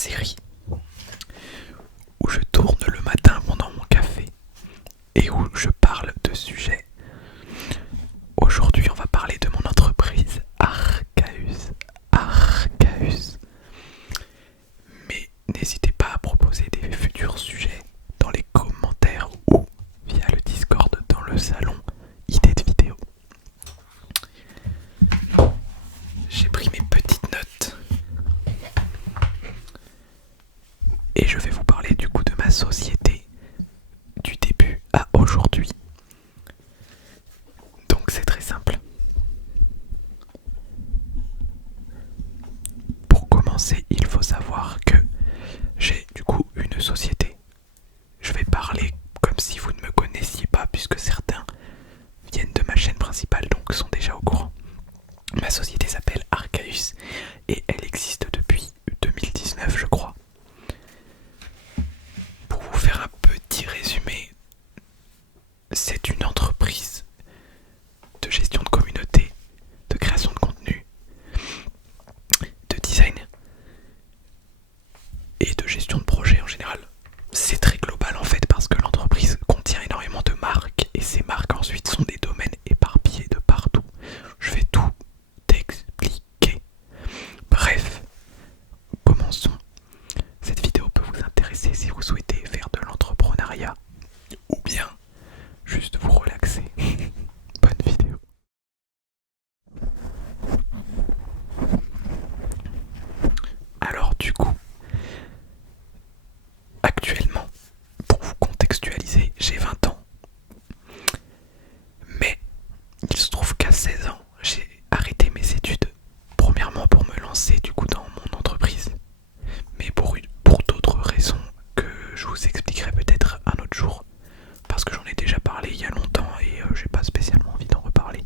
série où je tourne le matin pendant mon café et où je parle de sujets. Aujourd'hui, on va parler de mon entreprise Arcaeus. Arcaeus. Mais n'hésitez pas à proposer des futurs sujets dans les commentaires ou via le Discord dans le salon idées de vidéo. J'ai pris mes petites notes et je vais vous parler du coup de ma société du début à aujourd'hui. Donc c'est très simple. Pour commencer, il faut savoir que j'ai du coup une société. Je vais parler comme si vous ne me connaissiez pas puisque certains viennent de ma chaîne principale donc sont déjà au courant. Ma société s'appelle Arcaeus et elle existe depuis 2019 je crois. Pour vous faire un petit résumé, c'est une entreprise de gestion de communauté, de création de contenu, de design et de gestion de projet en général. C'est très global en fait parce que l'entreprise contient énormément de marques et ces marques ensuite sont des domaines éparpillés de partout. Je vais tout expliquer. Bref, commençons. Cette vidéo peut vous intéresser si vous souhaitez faire de l'entrepreneuriat ou bien juste vous relaxer. Bonne vidéo. Alors du coup, actuellement, pour vous contextualiser, j'ai 20 ans. Mais il se trouve qu'à 16 ans, j'ai arrêté mes études. Premièrement pour me lancer du coup dans mon entreprise. Mais pour d'autres raisons que je vous expliquerai peut-être un autre jour. Parce que j'en ai déjà parlé il y a longtemps et j'ai pas spécialement envie d'en reparler.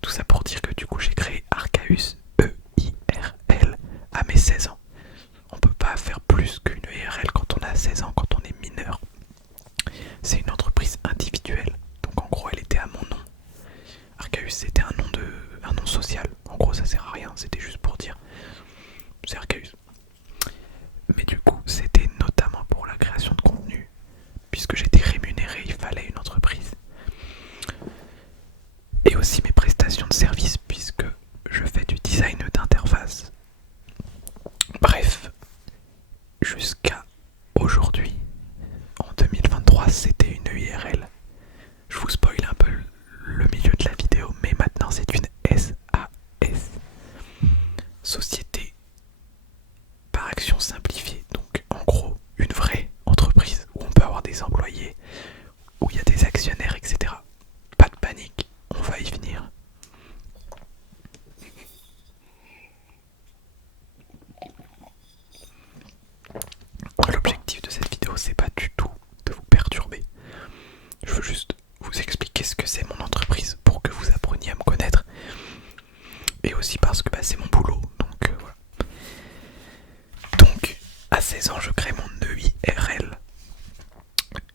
Tout ça pour dire que du coup j'ai créé Arcaeus, E-I-R-L, à mes 16 ans. On peut pas faire plus qu'une ERL quand on a 16 ans, quand on est mineur. C'est une entreprise individuelle, donc en gros elle était à mon nom. Arcaeus c'était un nom social, en gros ça sert à rien, c'était juste pour dire c'est Arcaeus. Mais du coup c'était notamment pour la création de contenu, puisque j'étais rémunéré, il fallait une entreprise. Et aussi mes prestations de service, puisque je fais du design d'interface. Bref, jusqu'à aujourd'hui, en 2023, c'était une URL. Je vous spoil un peu le milieu de la vidéo, mais maintenant c'est une SAS, Société par action simplifiée. Donc en gros, une vraie entreprise où on peut avoir des employés, où il y a des actionnaires, etc. Pas de panique, on va y venir. L'objectif de cette vidéo, c'est pas du tout de vous perturber. Je veux juste vous expliquer ce que c'est mon entreprise pour que vous appreniez à me connaître. Et aussi parce que c'est mon boulot. Donc voilà. Donc à 16 ans, je crée mon EIRL.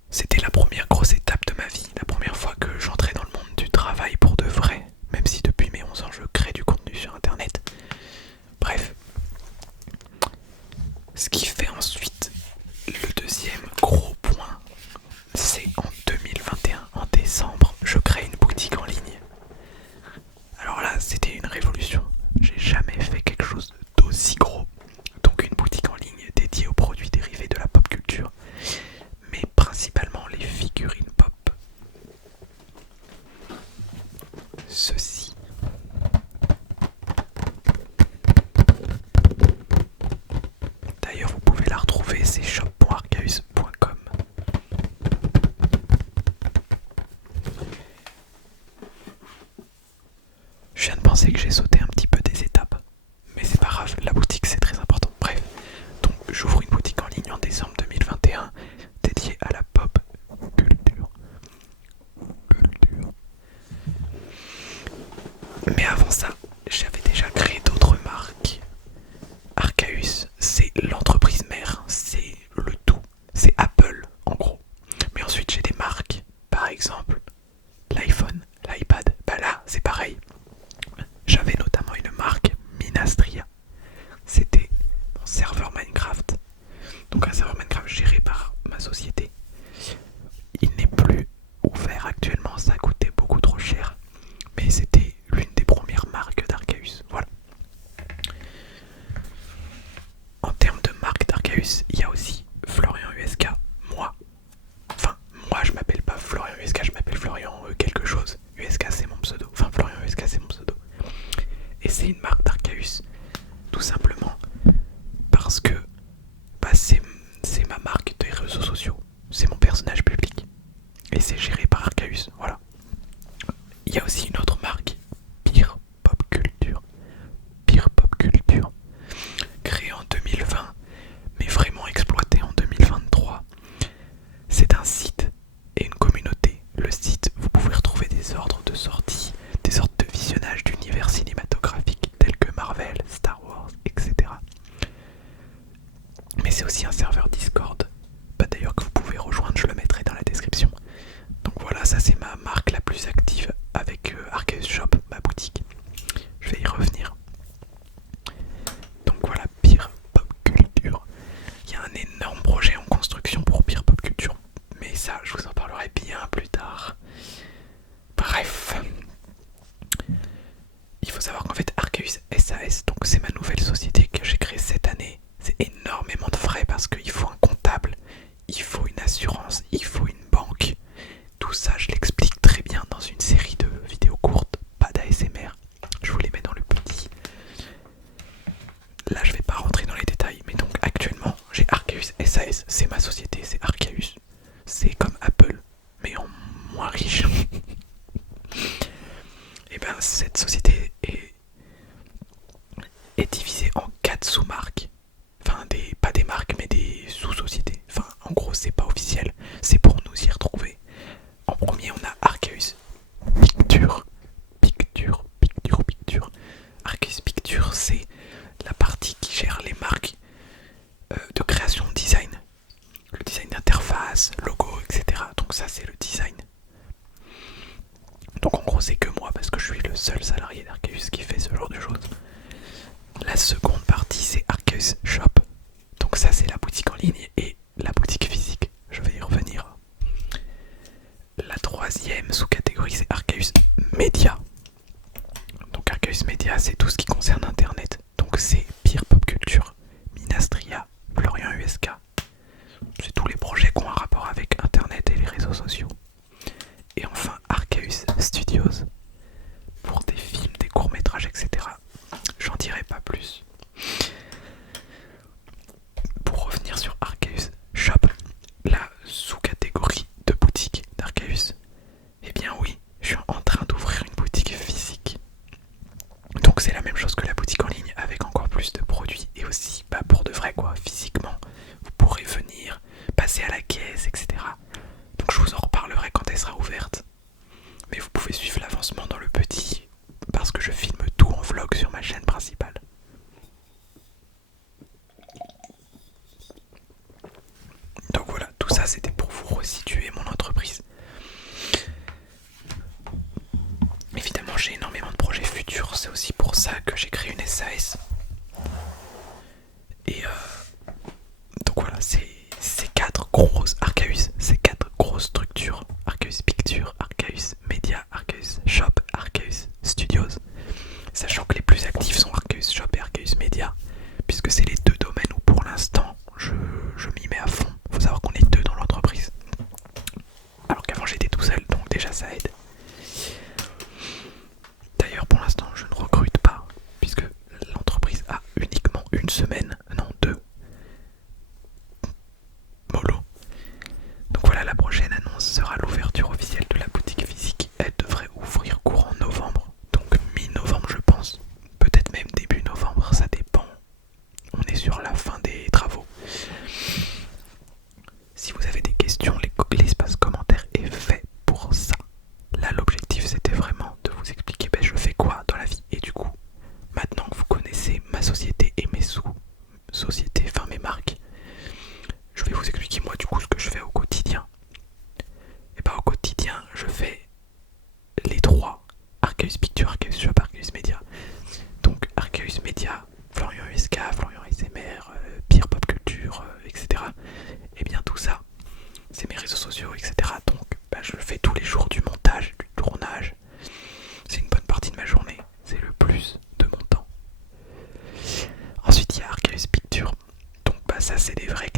C'était la première grosse étape de ma vie. La première fois que j'entrais dans le monde du travail pour de vrai. Même si depuis mes 11 ans, je crée du contenu sur internet. Bref. Ce qui fait ensuite le deuxième gros point, c'est en 2021, en décembre, je crée une boutique en ligne. Alors là, c'était une révolution. J'ai jamais fait quelque chose d'aussi gros. Donc une boutique en ligne dédiée aux produits dérivés de la pop culture, mais principalement les figurines pop. Ceci. D'ailleurs, vous pouvez la retrouver, c'est shop.arcaeus.com. Je viens de penser que j'ai sauté un petit peu des étapes, mais c'est pas grave, la boutique c'est très important. Bref, donc j'ouvre une boutique en ligne en décembre 2021 dédiée à la pop culture. Mais avant ça, j'avais déjà créé d'autres marques. Arcaeus, c'est l'entreprise mère, c'est le Arceus, il y a aussi Florian USK, moi. Enfin, moi je m'appelle pas Florian USK, je m'appelle Florian quelque chose. USK c'est mon pseudo, enfin Florian USK c'est mon pseudo. Et c'est une marque d'Arceus, tout simplement parce que bah, c'est ma marque des réseaux sociaux, c'est mon personnage public. Et c'est géré par Arceus, voilà. Il y a aussi une autre marque, Pire Pop Culture. Pire Pop Culture, créée en 2020, mais vraiment exploitée en 2023. C'est un site et une communauté. Le site, vous pouvez retrouver des ordres de sortie, des sortes de visionnage d'univers cinématographiques tels que Marvel, Star Wars, etc. Mais c'est aussi un serveur Discord, pas d'ailleurs que vous pouvez rejoindre, je le mettrai dans la description. Donc voilà, ça c'est ma marque la plus active avec Arceus Shop, ma boutique. Je vais y revenir. Donc voilà, Pire Pop Culture. Il y a un énorme projet en construction pour Pire Pop Culture, mais ça je vous en parlerai bien plus tard. Bref, il faut savoir qu'en fait Arceus SAS, donc c'est ma nouvelle société que j'ai créée cette année. C'est énormément de frais parce qu'il faut un comptable, il faut une assurance, il faut une banque. Tout ça je l'explique très bien dans une série de vidéos courtes, pas d'ASMR. Je vous les mets dans le petit. Là je vais pas rentrer dans les détails, mais donc actuellement j'ai Arceus SAS, c'est ma société, c'est Arceus. C'est comme Apple, mais en moins riche. Et ben cette société est divisée en 4 sous-marques. Enfin pas des marques mais des sous-sociétés. Enfin en gros c'est pas officiel, c'est pour nous y retrouver. En premier on a Arceus Picture. Arceus Picture c'est la partie qui gère les marques de création de design. Le design d'interface, logo, etc. Donc ça c'est le design. Donc en gros c'est que moi parce que je suis le seul salarié d'Arceus qui fait ce genre de choses. La seconde partie c'est Arceus Shop. Donc ça c'est la boutique en ligne et la boutique physique. Je vais y revenir. La troisième sous-catégorie c'est Arceus Media. Donc Arceus Media c'est tout ce qui concerne internet. Donc c'est Pire Pop Culture, Minastria, Florian USK. C'est tous les projets qui ont un rapport avec internet et les réseaux sociaux. Et enfin Arceus Studios pour des films, des courts-métrages, etc. J'en dirai pas plus. Pour revenir sur Arceus Shop, la sous-catégorie de boutique d'Arceus, eh bien oui, je suis en train d'ouvrir une boutique physique. Donc c'est la même chose que la boutique en ligne avec encore plus de produits et aussi pour de vrai quoi, physiquement. Vous pourrez venir, passer à la caisse, etc. Donc je vous en reparlerai quand elle sera ouverte. Mais vous pouvez suivre l'avancement dans le petit parce que je filme tout en vlog sur ma chaîne principale. Donc voilà, tout ça c'était pour vous resituer mon entreprise. Évidemment j'ai énormément de projets futurs, c'est aussi pour ça que j'ai créé une SAS. Et donc voilà, c'est ces 4 grosses Arceus, ces 4 grosses structures, Arceus Picture, Arceus Media, Arceus Shop, Arceus Studios. Sachant que les plus actifs sont Arceus Shop et Arceus Media, puisque c'est les deux domaines où pour l'instant je m'y mets à fond. Faut savoir qu'on est deux dans l'entreprise. Alors qu'avant j'étais tout seul, donc déjà ça aide. D'ailleurs pour l'instant je ne recrute pas, puisque l'entreprise a uniquement une semaine, non 2. Mollo. Donc voilà, la prochaine annonce sera l'ouverture officielle de la boutique physique. Elle devrait ouvrir courant novembre, donc mi-novembre je pense. Peut-être même début novembre, ça dépend. On est sur la fin des travaux. Si vous avez des questions, l'espace commentaire est fait pour ça. Là l'objectif c'était vraiment de vous expliquer je fais quoi dans la vie. Et du coup, maintenant que vous connaissez ma société et mes sous-sociétés, enfin mes marques, je vais vous expliquer moi du coup ce que je fais au quotidien. Et au quotidien je fais les trois, Arceus Picture, Arceus Shop, Arceus Media. Donc Arceus Media, Florian USK, Florian SMR, Pire Pop Culture, etc. Et bien tout ça, c'est mes réseaux sociaux, etc. Donc je le fais tous les jours, du montage, du tournage. C'est une bonne partie de ma journée, c'est le plus de mon temps. Ensuite il y a Arceus Picture. Donc ça c'est des vrais